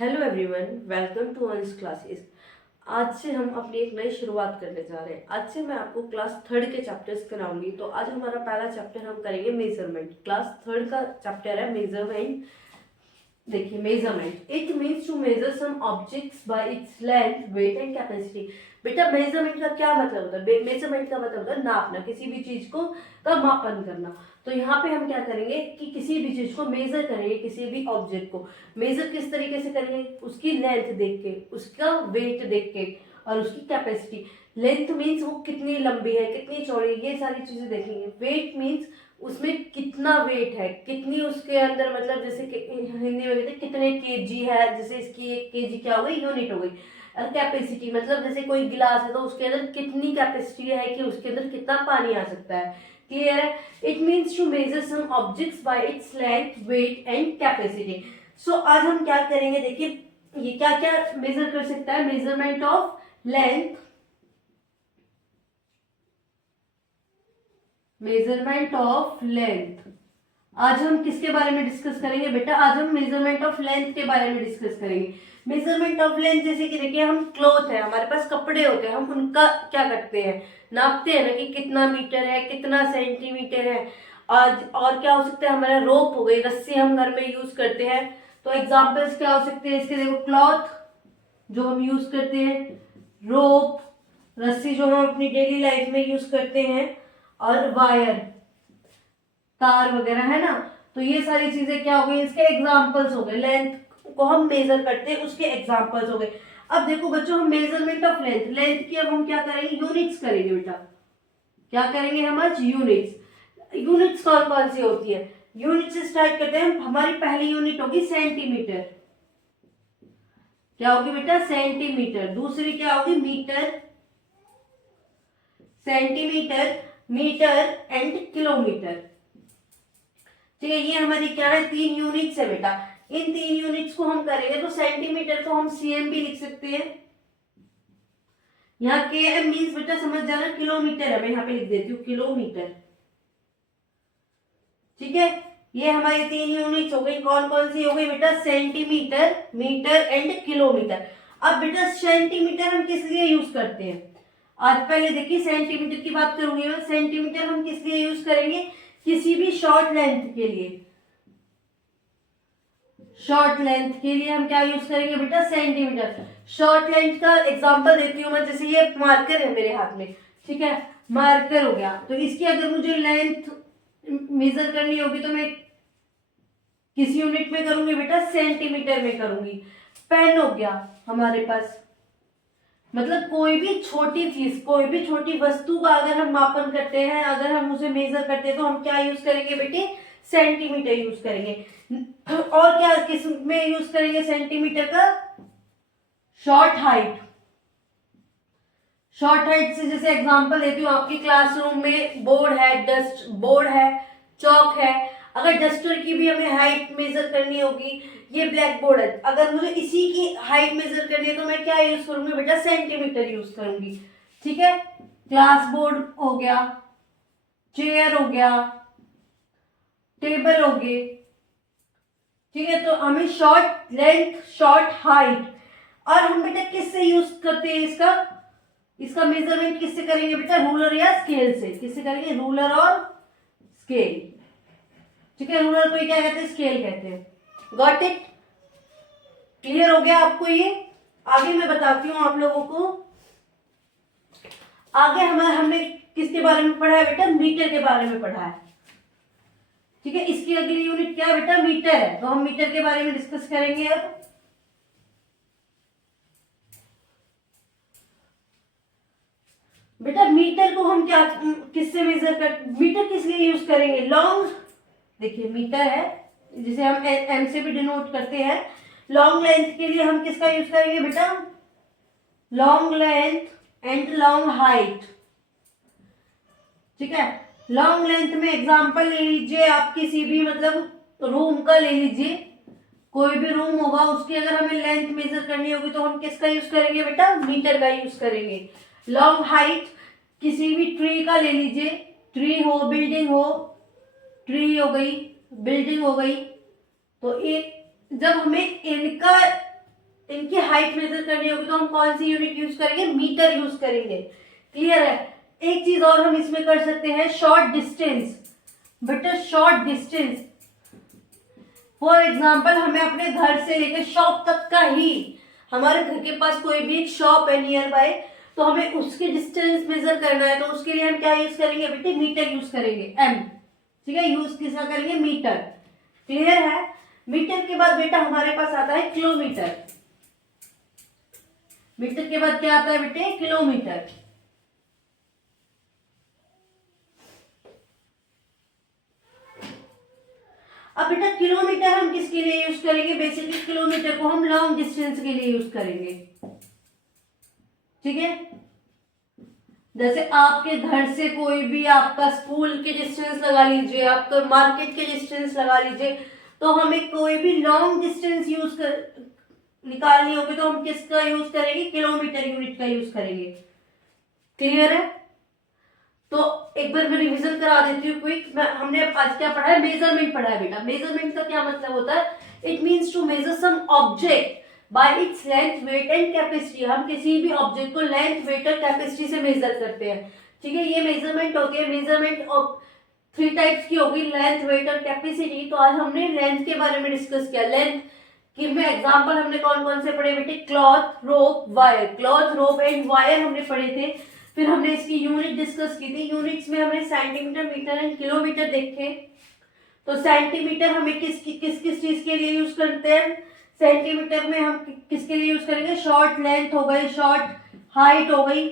Hello everyone, welcome to ऑनस classes. आज से हम अपनी एक नई शुरुआत करने जा रहे हैं। आज से मैं आपको क्लास थर्ड के चैप्टर्स कराऊंगी। तो आज हमारा पहला चैप्टर हम करेंगे मेजरमेंट। क्लास थर्ड का चैप्टर है मेजरमेंट। देखिए, measurement it means to measure some objects by its length, weight and capacity. बेटा, मेजरमेंट का क्या मतलब होता है? मेजरमेंट का मतलब होता है नापना, किसी भी चीज को का मापन करना। तो यहाँ पे हम क्या करेंगे कि किसी भी चीज को मेजर करेंगे, किसी भी ऑब्जेक्ट को मेजर किस तरीके से करेंगे? उसकी लेंथ देख के, उसका वेट देख के और उसकी कैपेसिटी। लेंथ मीन्स वो कितनी लंबी है, कितनी चौड़ी, ये सारी चीजें देखेंगे। वेट मीन्स उसमें कितना वेट है, कितनी उसके अंदर, मतलब जैसे हिंदी में कहते हैं कितने केजी है, जैसे इसकी एक केजी क्या हो गई, यूनिट हो गई। और कैपेसिटी मतलब जैसे कोई गिलास है तो उसके अंदर कितनी कैपेसिटी है कि उसके अंदर कितना पानी आ सकता है। क्लियर है? It means to measure some objects by its length, weight and capacity. So आज हम क्या करेंगे, देखिए ये क्या क्या मेजर कर सकता है। Measurement of length, measurement of length. आज हम किसके बारे में डिस्कस करेंगे बेटा? आज हम मेजरमेंट ऑफ लेंथ के बारे में डिस्कस करेंगे। मेजरमेंट ऑफ लेंथ जैसे कि देखिए, हम क्लॉथ है, हमारे पास कपड़े होते हैं, हम उनका क्या करते हैं, नापते हैं ना कि कितना मीटर है, कितना सेंटीमीटर है। आज और क्या हो सकता है, हमारा रोप हो गई, रस्सी हम घर में यूज करते हैं। तो एग्जाम्पल्स क्या हो सकते हैं इसके? देखो, क्लॉथ जो हम यूज करते हैं, रोप रस्सी जो हम अपनी डेली लाइफ में यूज करते हैं, और वायर तार वगैरह है ना। तो ये सारी चीजें क्या हो गई, इसके एग्जाम्पल्स हो गए। लेंथ को हम मेजर करते हैं, उसके एग्जाम्पल्स हो गए। अब देखो बच्चों, हम मेजरमेंट ऑफ लेंथ, लेंथ की अब हम क्या करेंगे, यूनिट्स करेंगे बेटा। क्या करेंगे हम आज? यूनिट्स। यूनिट्स कौन कौन सी होती है? यूनिट से स्टार्ट करते हैं। हमारी पहली यूनिट होगी सेंटीमीटर। क्या होगी बेटा? सेंटीमीटर। दूसरी क्या होगी? Metre, centimetre, metre and kilometre. ठीक है, ये हमारी क्या है, 3 यूनिट्स है बेटा। इन 3 यूनिट्स को हम करेंगे तो सेंटीमीटर को हम सीएम भी लिख सकते हैं। यहाँ के एम मीन्स बेटा समझ जाना किलोमीटर है, मैं यहाँ पे लिख देती हूँ किलोमीटर। ठीक है, ये हमारी 3 यूनिट्स हो गई। कौन कौन सी हो गई बेटा? Centimetre, metre and kilometre. अब बेटा सेंटीमीटर हम किस लिए यूज करते हैं? आज पहले देखिए, सेंटीमीटर की बात करूंगी मैं। सेंटीमीटर हम किस लिए यूज करेंगे? किसी भी शॉर्ट लेंथ के लिए। शॉर्ट लेंथ के लिए हम क्या यूज करेंगे बेटा? सेंटीमीटर। शॉर्ट लेंथ का एग्जांपल देती हूँ मैं। जैसे ये मार्कर है मेरे हाथ में, ठीक है, मार्कर हो गया। तो इसकी अगर मुझे लेंथ मेजर करनी होगी तो मैं किस यूनिट में करूंगी बेटा? सेंटीमीटर में करूंगी। पेन हो गया हमारे पास, मतलब कोई भी छोटी चीज, कोई भी छोटी वस्तु का अगर हम मापन करते हैं, अगर हम उसे मेजर करते हैं तो हम क्या यूज करेंगे बेटे? सेंटीमीटर यूज करेंगे। और क्या किस में यूज करेंगे सेंटीमीटर का? Short height. शॉर्ट हाइट से जैसे एग्जांपल देती हूँ, आपके क्लासरूम में बोर्ड है, डस्ट बोर्ड है, चौक है। अगर डस्टर की भी हमें हाइट मेजर करनी होगी, ये ब्लैक बोर्ड है, अगर मुझे इसी की हाइट मेजर करनी है तो मैं क्या यूज करूंगी बेटा? सेंटीमीटर यूज करूंगी। ठीक है, क्लास बोर्ड हो गया, चेयर हो गया, टेबल हो गए। ठीक है, तो हमें शॉर्ट लेंथ, शॉर्ट हाइट। और हम बेटा किससे यूज करते हैं इसका? इसका मेजरमेंट किससे करेंगे बेटा? रूलर या स्केल से। किससे करेंगे? रूलर और स्केल। ठीक है, रूलर को क्या कहते हैं? स्केल कहते हैं। Got it? क्लियर हो गया आपको ये? आगे मैं बताती हूँ आप लोगों को। आगे हमने किसके बारे में पढ़ा है बेटा? मीटर के बारे में पढ़ा है। ठीक है, इसकी अगली यूनिट क्या बेटा? मीटर है। तो हम मीटर के बारे में डिस्कस करेंगे अब। बेटा मीटर को हम क्या किससे मेजर कर, मीटर किस लिए यूज करेंगे? लॉन्ग, देखिए मीटर है जिसे हम एम से भी डिनोट करते हैं। लॉन्ग लेंथ के लिए हम किसका यूज करेंगे बेटा? Long length and long height. ठीक है, लॉन्ग लेंथ में एग्जांपल ले लीजिए आप, किसी भी मतलब रूम का ले लीजिए। कोई भी रूम होगा, उसकी अगर हमें लेंथ मेजर करनी होगी तो हम किसका यूज करेंगे बेटा? मीटर का यूज करेंगे। लॉन्ग हाइट, किसी भी ट्री का ले लीजिए, ट्री हो, बिल्डिंग हो, ट्री हो गई, बिल्डिंग हो गई। तो ये जब हमें इनका इनकी हाइट मेजर करनी होगी तो हम कौन सी यूनिट यूज करेंगे, मीटर यूज करेंगे। क्लियर है। एक चीज और हम इसमें कर सकते हैं, शॉर्ट डिस्टेंस। बेटा शॉर्ट डिस्टेंस, फॉर एग्जाम्पल हमें अपने घर से लेकर शॉप तक का ही, हमारे घर के पास कोई भी एक शॉप है नियर बाय, तो हमें उसके डिस्टेंस मेजर करना है, तो उसके लिए हम क्या यूज करेंगे बेटे, मीटर यूज करेंगे, एम। ठीक है, यूज किसका करेंगे, मीटर। क्लियर है। मीटर के बाद बेटा हमारे पास आता है किलोमीटर। मीटर के बाद क्या आता है बेटे, किलोमीटर। अब बेटा किलोमीटर हम किसके लिए यूज करेंगे, बेसिकली किलोमीटर को हम लॉन्ग डिस्टेंस के लिए यूज करेंगे। ठीक है, जैसे आपके घर से कोई भी, आपका स्कूल के डिस्टेंस लगा लीजिए, आपका मार्केट के डिस्टेंस लगा लीजिए, तो हमें कोई भी लॉन्ग डिस्टेंस यूज कर निकालनी होगी तो हम किसका यूज करेंगे, किलोमीटर यूनिट का यूज करेंगे। क्लियर है। तो एक बार मैं रिवीजन करा देती हूँ क्विक। हमने आज क्या पढ़ा है, मेजरमेंट पढ़ा है बेटा। मेजरमेंट का क्या मतलब होता है, it means to measure some object by its length, weight and capacity. हम किसी भी ऑब्जेक्ट को लेंथ, वेट और कैपेसिटी से मेजर करते हैं। ठीक है, ये मेजरमेंट होती है। मेजरमेंट ऑफ 3 टाइप्स की होगी, लेंथ, वेट और कैपेसिटी। तो आज हमने लेंथ के बारे में डिस्कस किया। लेंथ कि में एग्जाम्पल हमने कौन कौन से पढ़े बेटे, cloth, rope, wire. Cloth, rope and wire हमने पढ़े थे। फिर हमने इसकी यूनिट डिस्कस की थी। यूनिट्स में हमने सेंटीमीटर, मीटर एंड किलोमीटर देखे। तो सेंटीमीटर हमें किस किस चीज के लिए यूज करते हैं, सेंटीमीटर में हम किसके लिए यूज करेंगे, शॉर्ट लेंथ हो गई, शॉर्ट हाइट हो गई।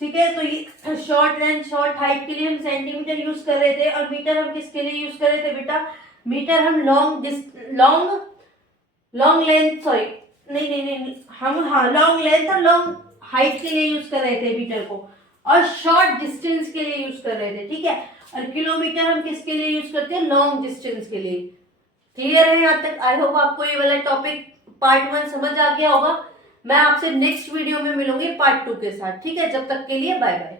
ठीक है, तो ये शॉर्ट लेंथ, शॉर्ट हाइट के लिए हम सेंटीमीटर यूज कर रहे थे। और मीटर हम किसके लिए यूज कर रहे थे बेटा, मीटर हम लॉन्ग लेंथ, सॉरी नहीं, हम हाँ लॉन्ग लेंथ और लॉन्ग हाइट के लिए यूज कर रहे थे मीटर को, और शॉर्ट डिस्टेंस के लिए यूज कर रहे थे। ठीक है, और किलोमीटर हम किसके लिए यूज करते हैं, लॉन्ग डिस्टेंस के लिए। क्लियर है यहाँ तक। आई होप आपको ये वाला टॉपिक पार्ट 1 समझ आ गया होगा। मैं आपसे नेक्स्ट वीडियो में मिलूंगी पार्ट 2 के साथ। ठीक है, जब तक के लिए बाय बाय।